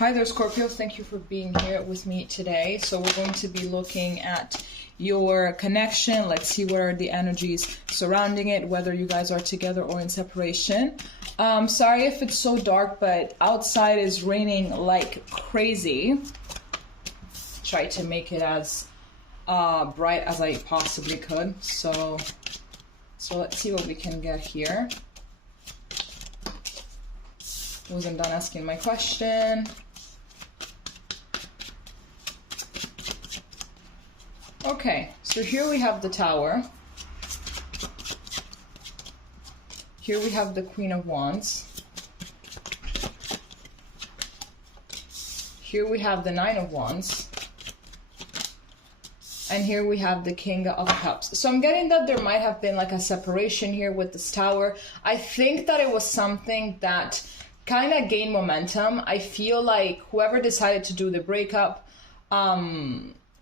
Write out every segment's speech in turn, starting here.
Hi there, Scorpios. Thank you for being here with me today. So we're going to be looking at your connection. Let's see what are the energies surrounding it, whether you guys are together or in separation. Sorry if it's so dark, but outside is raining like crazy. Try to make it as bright as I possibly could. So let's see what we can get here. Wasn't done asking my question. Okay, so here we have the Tower. Here we have the Queen of Wands. Here we have the Nine of Wands. And here we have the King of Cups. So I'm getting that there might have been like a separation here with this Tower. I think that it was something that kind of gained momentum. I feel like whoever decided to do the breakup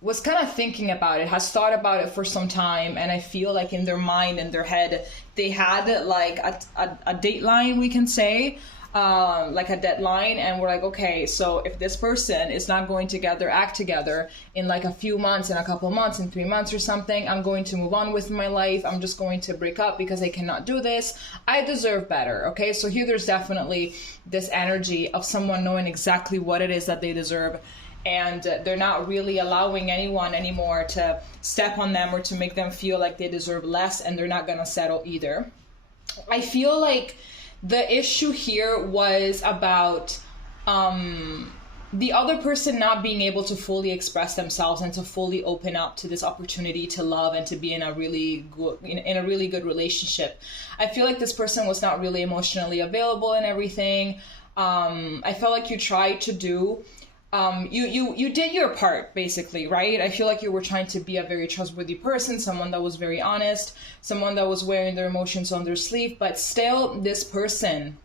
was kind of thinking about it, has thought about it for some time, and I feel like in their mind, in their head, they had like a dateline, we can say, like a deadline, and we're like, okay, so if this person is not going to act together in like a few months, in a couple of months, in 3 months or something, I'm going to move on with my life. I'm just going to break up because I cannot do this. I deserve better. Okay, so here there's definitely this energy of someone knowing exactly what it is that they deserve, and they're not really allowing anyone anymore to step on them or to make them feel like they deserve less, and they're not going to settle either. I feel like the issue here was about the other person not being able to fully express themselves and to fully open up to this opportunity to love and to be in a really good relationship. I feel like this person was not really emotionally available and everything. I felt like you tried to do you did your part, basically, right? I feel like you were trying to be a very trustworthy person, someone that was very honest, someone that was wearing their emotions on their sleeve, but still this person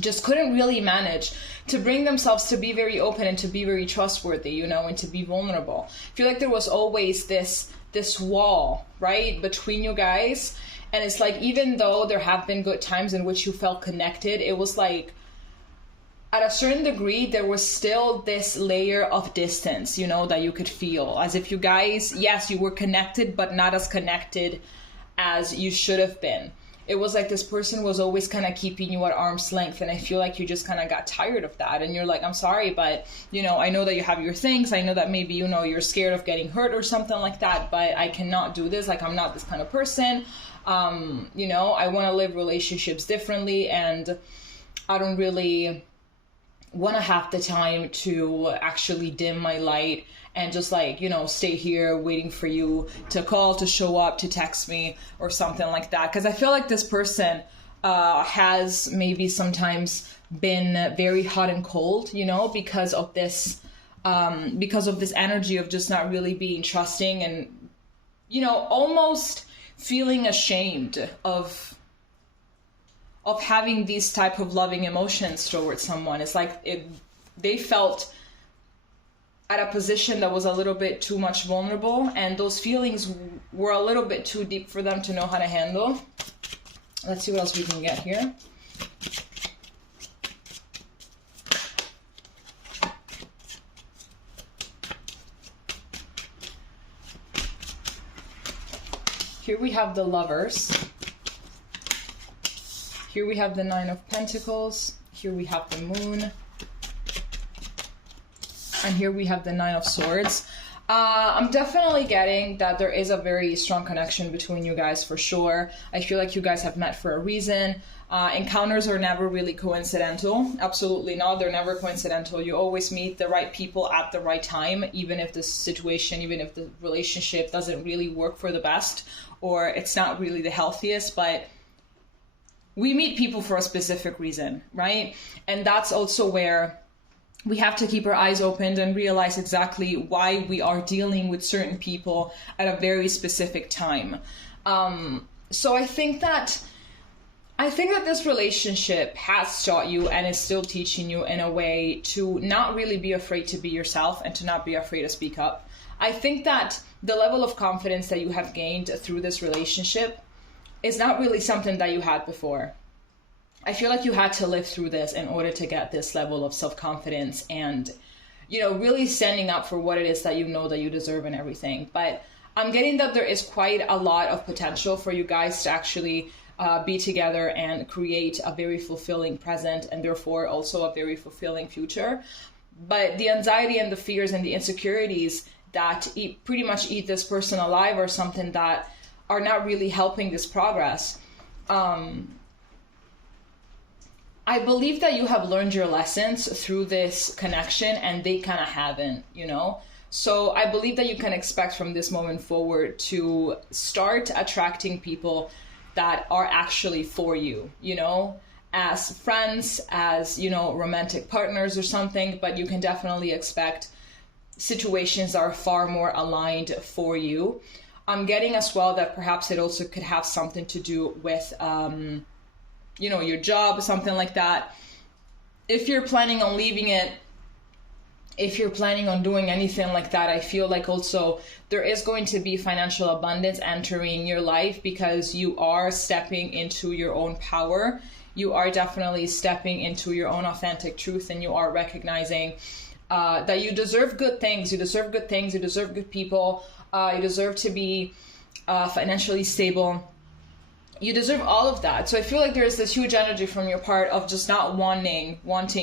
just couldn't really manage to bring themselves to be very open and to be very trustworthy, you know, and to be vulnerable. I feel like there was always this wall, right, between you guys. And it's like, even though there have been good times in which you felt connected, it was like, at a certain degree, there was still this layer of distance, you know, that you could feel. As if you guys, yes, you were connected, but not as connected as you should have been. It was like this person was always kind of keeping you at arm's length. And I feel like you just kind of got tired of that. And you're like, I'm sorry, but, you know, I know that you have your things. I know that maybe, you know, you're scared of getting hurt or something like that. But I cannot do this. Like, I'm not this kind of person. You know, I want to live relationships differently. And I don't really want to have the time to actually dim my light and just, like, you know, stay here waiting for you to call, to show up, to text me or something like that. Because I feel like this person has maybe sometimes been very hot and cold, you know, because of this energy of just not really being trusting and, you know, almost feeling ashamed of having these type of loving emotions towards someone. It's like they felt at a position that was a little bit too much vulnerable, and those feelings were a little bit too deep for them to know how to handle. Let's see what else we can get here. Here we have the Lovers. Here we have the Nine of Pentacles. Here we have the Moon. And here we have the Nine of Swords. I'm definitely getting that there is a very strong connection between you guys, for sure. I feel like you guys have met for a reason. Encounters are never really coincidental. Absolutely not. They're never coincidental. You always meet the right people at the right time, even if the situation, even if the relationship doesn't really work for the best, or it's not really the healthiest, but we meet people for a specific reason, right? And that's also where we have to keep our eyes open and realize exactly why we are dealing with certain people at a very specific time. So I think that this relationship has taught you and is still teaching you in a way to not really be afraid to be yourself and to not be afraid to speak up. I think that the level of confidence that you have gained through this relationship is not really something that you had before. I feel like you had to live through this in order to get this level of self-confidence and, you know, really standing up for what it is that you know that you deserve and everything. But I'm getting that there is quite a lot of potential for you guys to actually be together and create a very fulfilling present, and therefore also a very fulfilling future. But the anxiety and the fears and the insecurities that pretty much eat this person alive are something that are not really helping this progress. I believe that you have learned your lessons through this connection and they kind of haven't, you know? So I believe that you can expect from this moment forward to start attracting people that are actually for you, you know, as friends, as, you know, romantic partners or something, but you can definitely expect situations that are far more aligned for you. I'm getting as well that perhaps it also could have something to do with, you know, your job, something like that. If you're planning on leaving it, if you're planning on doing anything like that, I feel like also there is going to be financial abundance entering your life because you are stepping into your own power. You are definitely stepping into your own authentic truth, and you are recognizing that you deserve good things. You deserve good things. You deserve good people. You deserve to be financially stable. You deserve all of that. So I feel like there's this huge energy from your part of just not wanting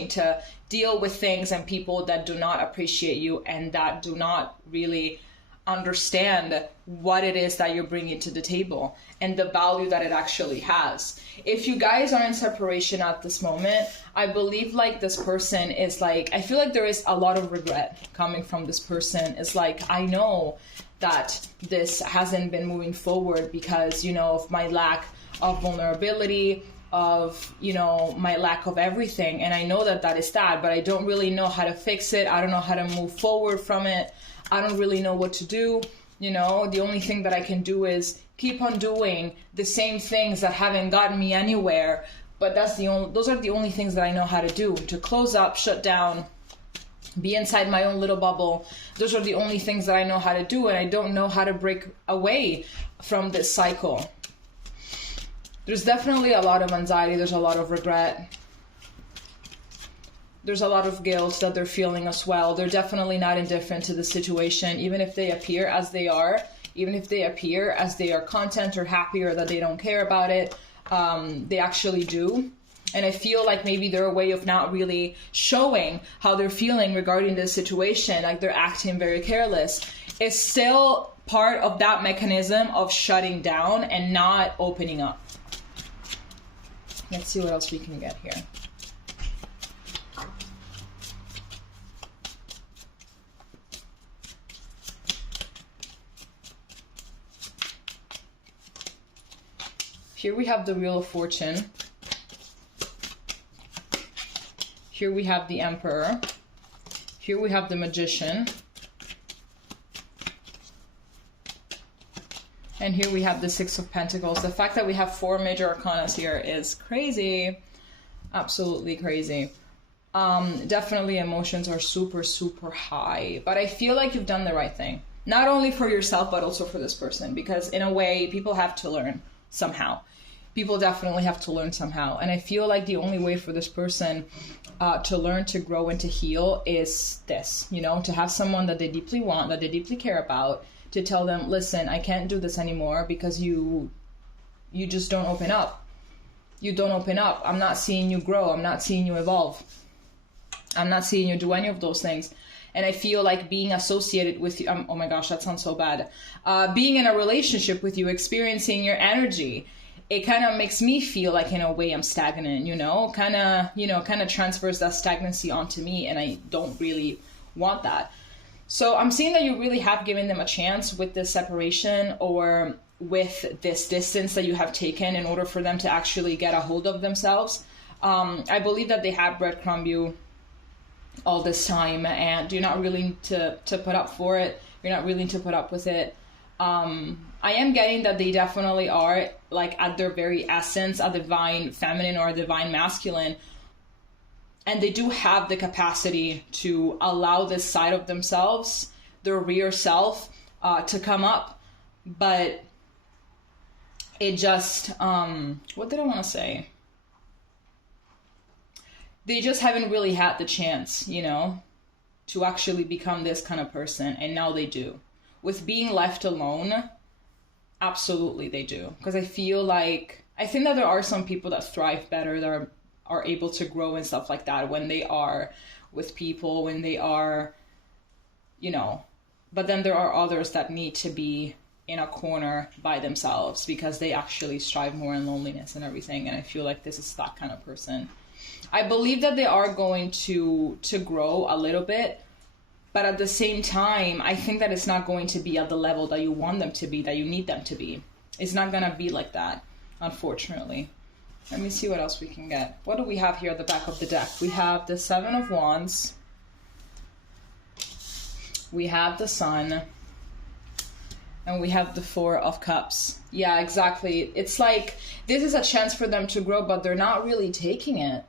to deal with things and people that do not appreciate you and that do not really understand what it is that you're bringing to the table and the value that it actually has. If you guys are in separation at this moment, I believe like this person is like, I feel like there is a lot of regret coming from this person. It's like, I know that this hasn't been moving forward because, you know, of my lack of vulnerability, of, you know, my lack of everything. And I know that that is that, but I don't really know how to fix it. I don't know how to move forward from it. I don't really know what to do. You know, the only thing that I can do is keep on doing the same things that haven't gotten me anywhere. But those are the only things that I know how to do, to close up, shut down, be inside my own little bubble. Those are the only things that I know how to do, and I don't know how to break away from this cycle. There's definitely a lot of anxiety. There's a lot of regret. There's a lot of guilt that they're feeling as well. They're definitely not indifferent to the situation, even if they appear as they are, even if they appear as they are content or happy or that they don't care about it. They actually do. And I feel like maybe they're a way of not really showing how they're feeling regarding this situation, like they're acting very careless. It's still part of that mechanism of shutting down and not opening up. Let's see what else we can get here. Here we have the Wheel of Fortune. Here we have the Emperor. Here we have the Magician. And here we have the Six of Pentacles. The fact that we have 4 major arcana here is crazy. Absolutely crazy. Definitely emotions are super, super high. But I feel like you've done the right thing. Not only for yourself, but also for this person. Because in a way, people have to learn somehow. People definitely have to learn somehow. And I feel like the only way for this person to learn, to grow, and to heal is this, you know, to have someone that they deeply want, that they deeply care about, to tell them, listen, I can't do this anymore because you just don't open up. You don't open up. I'm not seeing you grow. I'm not seeing you evolve. I'm not seeing you do any of those things. And I feel like being associated with you, oh my gosh, that sounds so bad. Being in a relationship with you, experiencing your energy, it kind of makes me feel like in a way I'm stagnant, you know, kind of transfers that stagnancy onto me, and I don't really want that. So I'm seeing that you really have given them a chance with this separation or with this distance that you have taken in order for them to actually get a hold of themselves. I believe that they have breadcrumbed you all this time, and you're not willing to put up for it. You're not willing to put up with it. I am getting that they definitely are, like, at their very essence, a divine feminine or a divine masculine. And they do have the capacity to allow this side of themselves, their real self, to come up. But it just, what did I want to say? they just haven't really had the chance, you know, to actually become this kind of person, and now they do. With being left alone, absolutely they do. Because I think that there are some people that thrive better, that are able to grow and stuff like that when they are with people, when they are, you know, but then there are others that need to be in a corner by themselves because they actually strive more in loneliness and everything. And I feel like this is that kind of person. I believe that they are going to grow a little bit, but at the same time, I think that it's not going to be at the level that you want them to be, that you need them to be. It's not going to be like that, unfortunately. Let me see what else we can get. What do we have here at the back of the deck? We have the Seven of Wands. We have the Sun. And we have the Four of Cups. Yeah, exactly. It's like, this is a chance for them to grow, but they're not really taking it.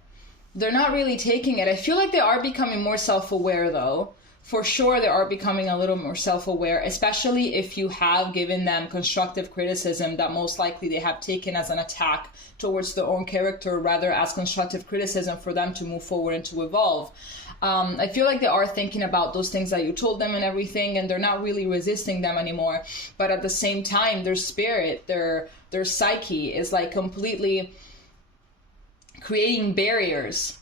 They're not really taking it. I feel like they are becoming more self-aware, though. For sure, they are becoming a little more self-aware, especially if you have given them constructive criticism that most likely they have taken as an attack towards their own character, rather as constructive criticism for them to move forward and to evolve. I feel like they are thinking about those things that you told them and everything, and they're not really resisting them anymore. But at the same time, their spirit, their psyche is like completely creating barriers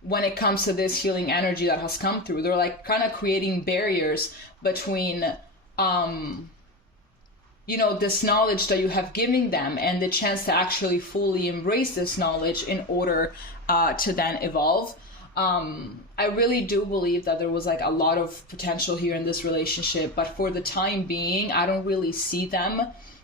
when it comes to this healing energy that has come through. They're like kind of creating barriers between, you know, this knowledge that you have given them and the chance to actually fully embrace this knowledge in order to then evolve. I really do believe that there was like a lot of potential here in this relationship, but for the time being, I don't really see them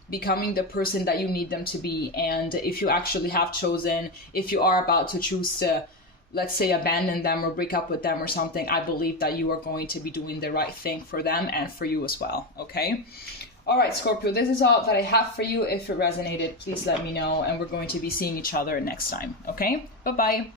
becoming the person that you need them to be. And if you actually have chosen, if you are about to choose to, let's say, abandon them or break up with them or something, I believe that you are going to be doing the right thing for them and for you as well. Okay. All right, Scorpio, this is all that I have for you. If it resonated, please let me know, and we're going to be seeing each other next time. Okay. Bye-bye.